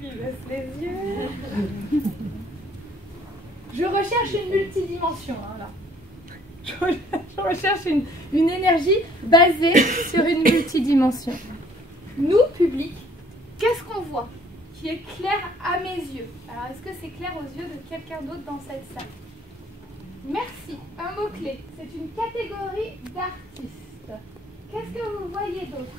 qui baisse les yeux. Je recherche une multidimension, hein, là. Je recherche une énergie basée sur une multidimension. Nous, public, qu'est-ce qu'on voit qui est clair à mes yeux? Alors, est-ce que c'est clair aux yeux de quelqu'un d'autre dans cette salle? Merci. Un mot-clé. C'est une catégorie d'artistes. Qu'est-ce que vous voyez d'autre?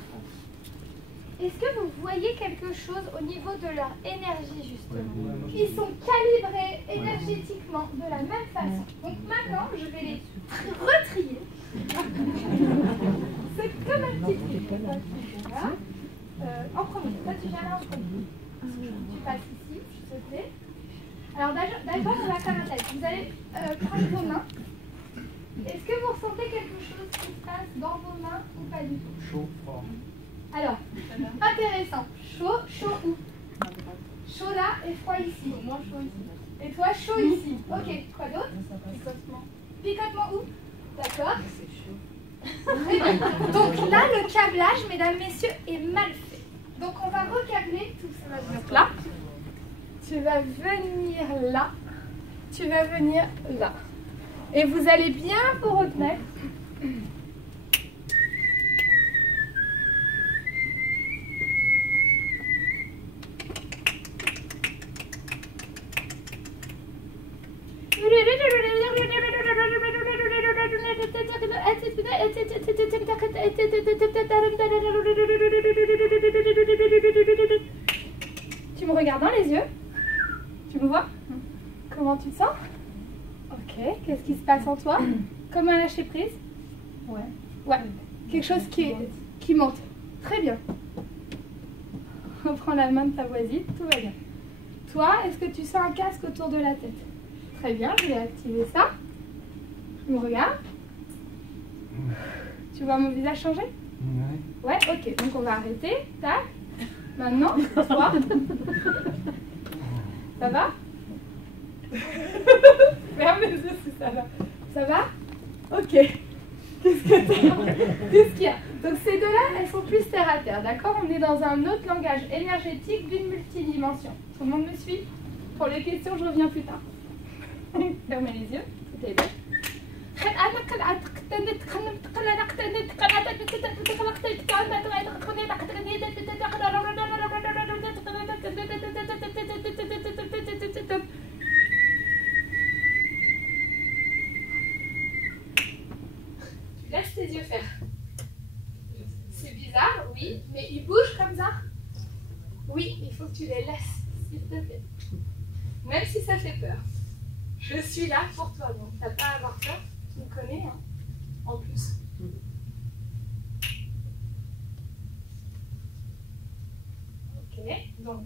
Est-ce que vous voyez quelque chose au niveau de leur énergie, justement? Ils sont calibrés énergétiquement de la même façon. Donc maintenant, je vais les retrier. C'est comme un petit tri. Voilà. En premier. Toi, tu viens là en premier. Tu passes ici, s'il te plaît. Alors d'abord, on va faire un test. Vous allez prendre vos mains. Est-ce que vous ressentez quelque chose qui se passe dans vos mains ou pas du tout? Chaud, froid. Alors, intéressant. Chaud, chaud où? Chaud là et froid ici. Moi, chaud ici. Et toi, chaud ici. Ok, quoi d'autre? Picotement. Picotement où? D'accord. Donc là, le câblage, mesdames, messieurs, est mal fait. Donc on va recabler tout ça. Donc là, tu vas venir là. Tu vas venir là. Et vous allez bien vous retenir. Tu me regardes dans les yeux? Tu me vois? Comment tu te sens? Ok, qu'est-ce qui se passe en toi? Comme un lâcher prise? Ouais. Ouais, quelque chose qui monte. Très bien. Reprends la main de ta voisine, tout va bien. Toi, est-ce que tu sens un casque autour de la tête? Très bien, je vais activer ça. Tu me regardes? Tu vois mon visage changer? Ouais. Ouais, ok. Donc on va arrêter. Tac. Maintenant, toi. Ça va? Ferme les yeux si ça va. Ça va? Ok. Qu'est-ce qu'il y a? Donc ces deux-là, elles sont plus terre à terre, d'accord? On est dans un autre langage énergétique d'une multidimension. Tout le monde me suit? Pour les questions, je reviens plus tard. Fermez les yeux, tout est bien. Tu laisses tes yeux faire. C'est bizarre, oui, mais ils bougent comme ça. Oui, il faut que tu les laisses, s'il te plaît. Même si ça fait peur. Je suis là pour toi, donc t'as pas à avoir peur. Tu me connais, hein, en plus. Ok, donc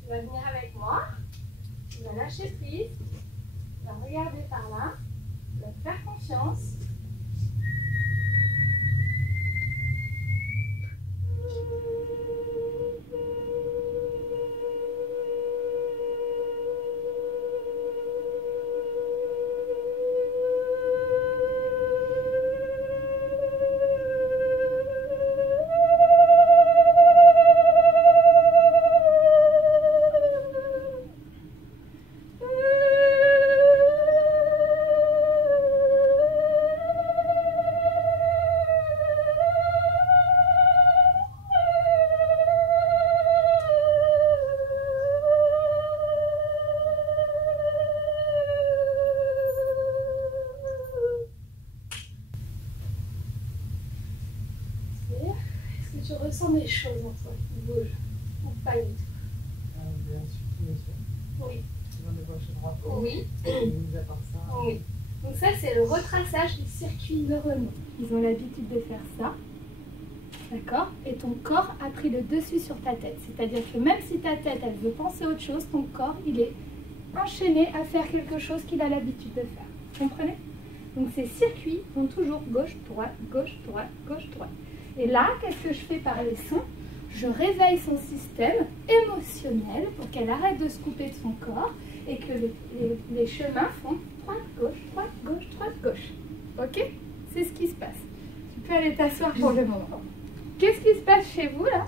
tu vas venir avec moi. Tu vas lâcher prise. Tu vas regarder par là. Tu vas te faire confiance. Tu ressens des choses en toi qui bougent ou pas du tout? Bien sûr. Oui. Oui. Mis à part ça. Oui. Donc ça, c'est le retraçage des circuits neuronaux. Ils ont l'habitude de faire ça. D'accord? Et ton corps a pris le dessus sur ta tête. C'est-à-dire que même si ta tête, elle veut penser à autre chose, ton corps, il est enchaîné à faire quelque chose qu'il a l'habitude de faire. Vous comprenez? Donc ces circuits vont toujours gauche-droite, gauche-droite, gauche-droite. Et là, qu'est-ce que je fais par les sons? Je réveille son système émotionnel pour qu'elle arrête de se couper de son corps et que les chemins font droite, gauche, gauche. Ok? C'est ce qui se passe. Tu peux aller t'asseoir pour le moment. Qu'est-ce qui se passe chez vous là?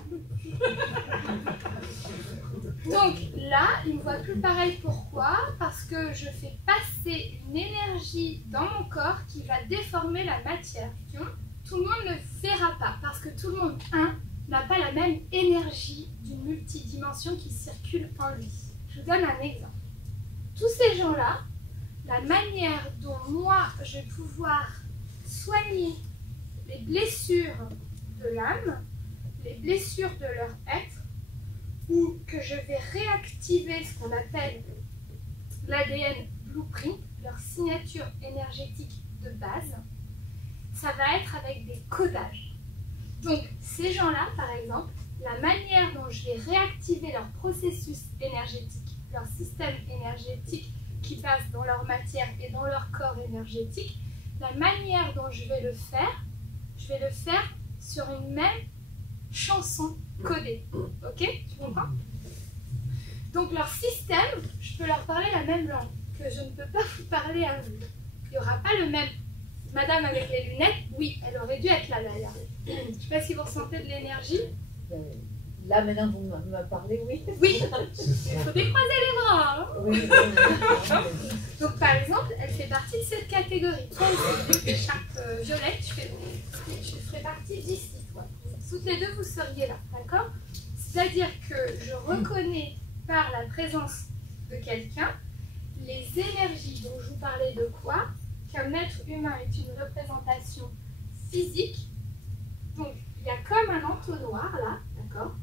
Donc là, il ne me voit plus pareil. Pourquoi? Parce que je fais passer une énergie dans mon corps qui va déformer la matière. Tout le monde ne verra pas parce que tout le monde, n'a pas la même énergie d'une multidimension qui circule en lui. Je vous donne un exemple. Tous ces gens-là, la manière dont moi je vais pouvoir soigner les blessures de l'âme, les blessures de leur être, ou que je vais réactiver ce qu'on appelle l'ADN blueprint, leur signature énergétique de base, ça va être avec des codages. Donc ces gens-là, par exemple, la manière dont je vais réactiver leur processus énergétique, leur système énergétique qui passe dans leur matière et dans leur corps énergétique, la manière dont je vais le faire sur une même chanson codée. Ok? Tu comprends? Donc leur système, je peux leur parler la même langue que je ne peux pas vous parler à vous. Il n'y aura pas le même. Madame avec les lunettes, oui, elle aurait dû être là d'ailleurs. Je ne sais pas si vous ressentez de l'énergie. Là, maintenant, vous m'avez parlé, oui. Oui, il faut décroiser les bras. Hein. Oui. Donc, par exemple, elle fait partie de cette catégorie. Toi, avec l'écharpe violette, tu ferais partie d'ici. Toi. Toutes les deux, vous seriez là, d'accord? C'est-à-dire que je reconnais par la présence de quelqu'un les énergies dont je vous parlais de quoi? Qu'un être humain est une représentation physique. Donc, il y a comme un entonnoir là, d'accord,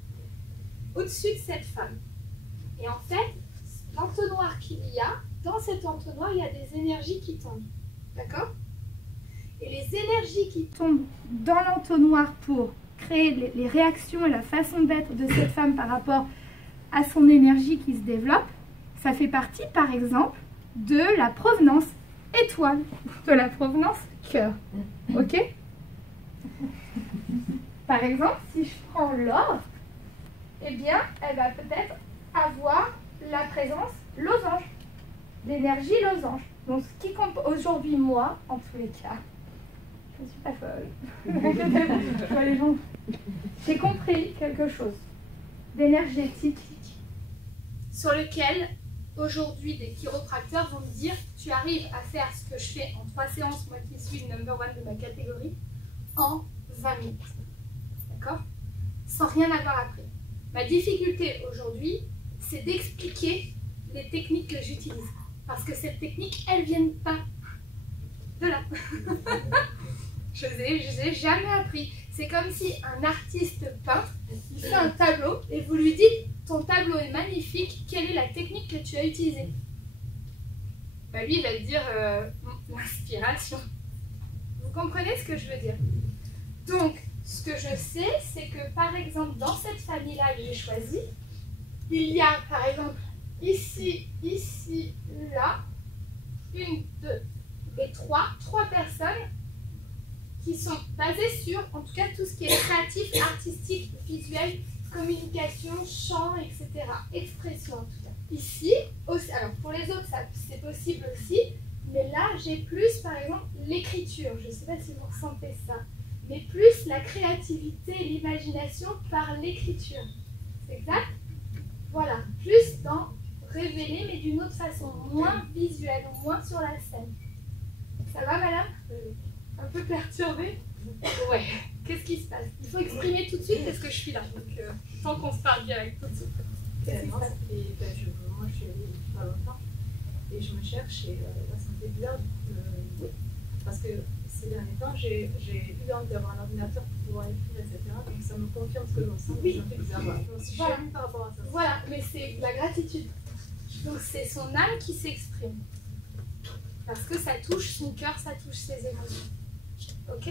au-dessus de cette femme. Et en fait, l'entonnoir qu'il y a, dans cet entonnoir, il y a des énergies qui tombent. D'accord? Et les énergies qui tombent dans l'entonnoir pour créer les réactions et la façon d'être de cette femme par rapport à son énergie qui se développe, ça fait partie, par exemple, de la provenance étoile, de la provenance cœur. Ok? Par exemple, si je prends l'or, eh bien, elle va peut-être avoir la présence losange, l'énergie losange. Donc, ce qui compte aujourd'hui, moi, en tous les cas, je ne suis pas folle. Je vois les gens. J'ai compris quelque chose d'énergétique sur lequel, aujourd'hui, des chiropracteurs vont me dire tu arrives à faire ce que je fais en 3 séances, moi qui suis le number one de ma catégorie, en 20 minutes. D'accord? Sans rien avoir appris. Ma difficulté aujourd'hui, c'est d'expliquer les techniques que j'utilise. Parce que ces techniques, elles ne viennent pas de là. Je les ai jamais appris. C'est comme si un artiste peintre, il fait un tableau et vous lui dites ton tableau est magnifique, quelle est la technique que tu as utilisée? Bah lui, il va dire l'inspiration. Vous comprenez ce que je veux dire? Donc, ce que je sais, c'est que par exemple, dans cette famille-là que j'ai choisie, il y a par exemple ici, là, 1, 2 et 3 personnes qui sont basées sur, en tout cas, tout ce qui est créatif, artistique, visuel, communication, chant, etc. Expression, en tout cas. Ici, aussi, alors pour les autres, c'est possible aussi, mais là, j'ai plus, par exemple, l'écriture. Je ne sais pas si vous ressentez ça, mais plus la créativité et l'imagination par l'écriture. C'est exact? Voilà, plus dans révéler, mais d'une autre façon, moins visuelle, moins sur la scène. Ça va, madame? Un peu perturbée? Ouais. Qu'est-ce qui se passe? Il faut exprimer tout de suite parce que je suis là. Donc, tant qu'on se parle direct tout de suite. Qu'est-ce qui se passe? Moi, je suis allée il n'y a pas longtemps et je me cherche et là, ça me fait bizarre. Parce que ces derniers temps, j'ai eu envie d'avoir un ordinateur pour pouvoir écrire, etc. Donc, ça me confirme ce que je ressens. Oui. Ça me fait bizarre. Voilà. Je me suis jamais par rapport à ça. Voilà, mais c'est la gratitude. Donc, c'est son âme qui s'exprime. Parce que ça touche son cœur, ça touche ses émotions. Ok?